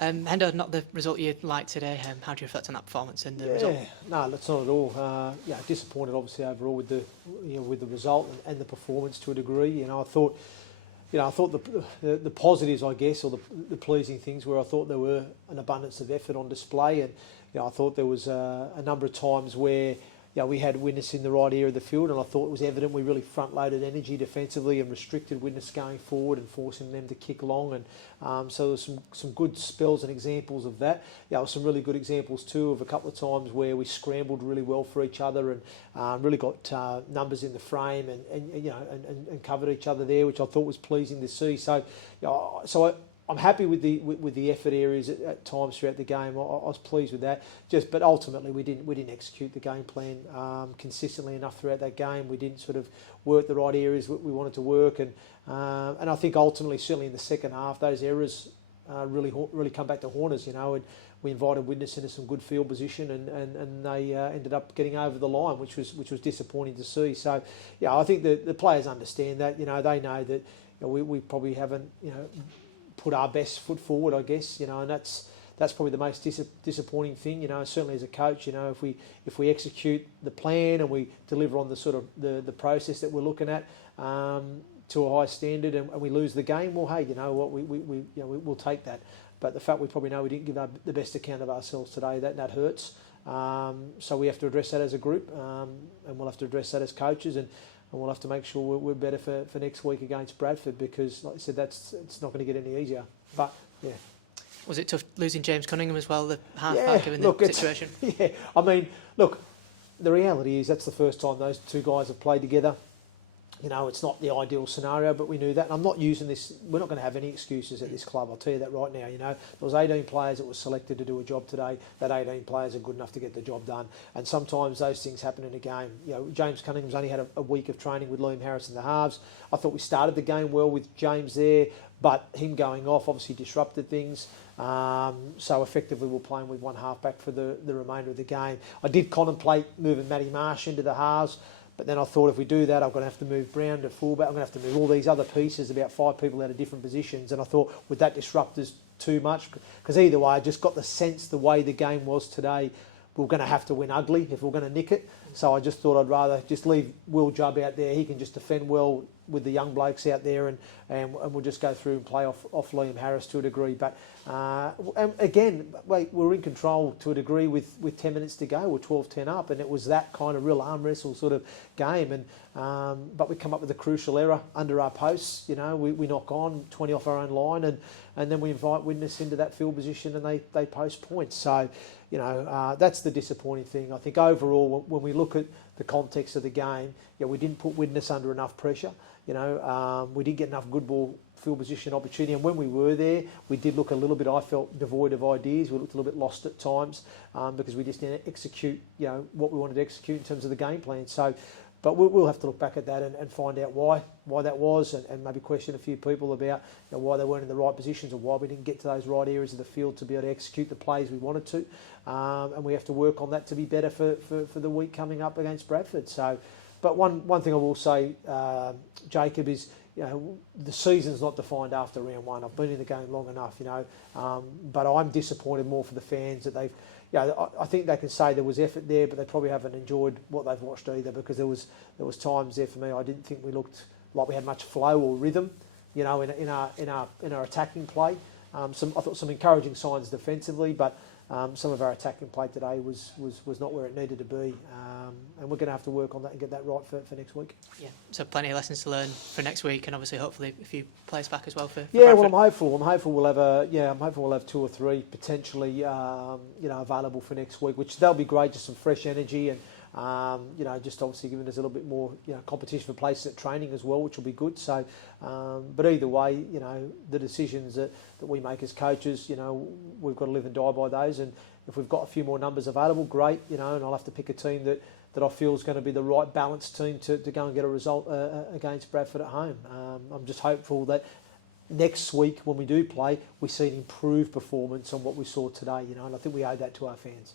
Hendo, not the result you'd like today. How do you reflect on that performance and the result? No, that's not at all. Disappointed obviously overall with the result and the performance to a degree. I thought the positives, I guess, or the pleasing things were I thought there were an abundance of effort on display, and I thought there was a number of times where we had Widnes in the right area of the field, and I thought it was evident we really front-loaded energy defensively and restricted Widnes going forward and forcing them to kick long. And so there was some good spells and examples of that. There were some really good examples too of a couple of times where we scrambled really well for each other and really got numbers in the frame and covered each other there, which I thought was pleasing to see. So I'm happy with the effort areas at times throughout the game. I was pleased with that. But ultimately we didn't execute the game plan consistently enough throughout that game. We didn't sort of work the right areas we wanted to work, and I think ultimately, certainly in the second half, those errors really come back to haunt us. And we invited Widnes into some good field position, and they ended up getting over the line, which was disappointing to see. So I think the players understand that. They know that we probably haven't put our best foot forward, I guess, and that's probably the most disappointing thing, certainly as a coach, if we execute the plan and we deliver on the sort of the process that we're looking at to a high standard, and we lose the game, well, hey, you know what, we'll take that. But the fact we probably know we didn't give the best account of ourselves today, that hurts. So we have to address that as a group, and we'll have to address that as coaches, and we'll have to make sure we're better for next week against Bradford, because, like I said, it's not going to get any easier. But, yeah. Was it tough losing James Cunningham as well, the half-back, given the situation? Yeah, I mean, look, the reality is that's the first time those two guys have played together. It's not the ideal scenario, but we knew that. And I'm not using this, we're not going to have any excuses at this club, I'll tell you that right now. There was 18 players that were selected to do a job today. That 18 players are good enough to get the job done. And sometimes those things happen in a game. James Cunningham's only had a week of training with Liam Harris in the halves. I thought we started the game well with James there, but him going off obviously disrupted things. So effectively we're playing with one half-back for the remainder of the game. I did contemplate moving Matty Marsh into the halves, but then I thought if we do that, I'm going to have to move Brown to fullback. I'm going to have to move all these other pieces, about 5 people out of different positions. And I thought, would that disrupt us too much? Because either way, I just got the sense the way the game was today, we're going to have to win ugly if we're going to nick it. So I just thought I'd rather just leave Will Jubb out there. He can just defend well with the young blokes out there, and we'll just go through and play off Liam Harris to a degree. But and again, we're in control to a degree with 10 minutes to go. We're 12-10 up, and it was that kind of real arm wrestle sort of game. And but we come up with a crucial error under our posts. We knock on 20 off our own line, and then we invite Widnes into that field position, and they post points. So that's the disappointing thing. I think overall, when we look at the context of the game, we didn't put Widnes under enough pressure. We didn't get enough good ball field position opportunity, and when we were there, we did look a little bit, I felt, devoid of ideas. We looked a little bit lost at times because we just didn't execute, what we wanted to execute in terms of the game plan. So, but we'll have to look back at that and find out why that was, and maybe question a few people about why they weren't in the right positions, or why we didn't get to those right areas of the field to be able to execute the plays we wanted to. And we have to work on that to be better for the week coming up against Bradford. So, but one thing I will say, Jacob, is the season's not defined after round one. I've been in the game long enough, but I'm disappointed more for the fans that they've. I think they can say there was effort there, but they probably haven't enjoyed what they've watched either, because there was times there for me I didn't think we looked like we had much flow or rhythm, in our attacking play. I thought some encouraging signs defensively, but some of our attacking play today was not where it needed to be, and we're going to have to work on that and get that right for next week. Yeah, so plenty of lessons to learn for next week, and obviously hopefully a few players back as well for yeah. Bradford. Well, I'm hopeful we'll have 2 or 3 potentially available for next week, which they'll be great, just some fresh energy, and just obviously giving us a little bit more competition for places at training as well, which will be good. So, but either way, the decisions that we make as coaches, we've got to live and die by those. And if we've got a few more numbers available, great. And I'll have to pick a team that I feel is going to be the right balanced team to go and get a result against Bradford at home. I'm just hopeful that next week when we do play, we see an improved performance on what we saw today. And I think we owe that to our fans.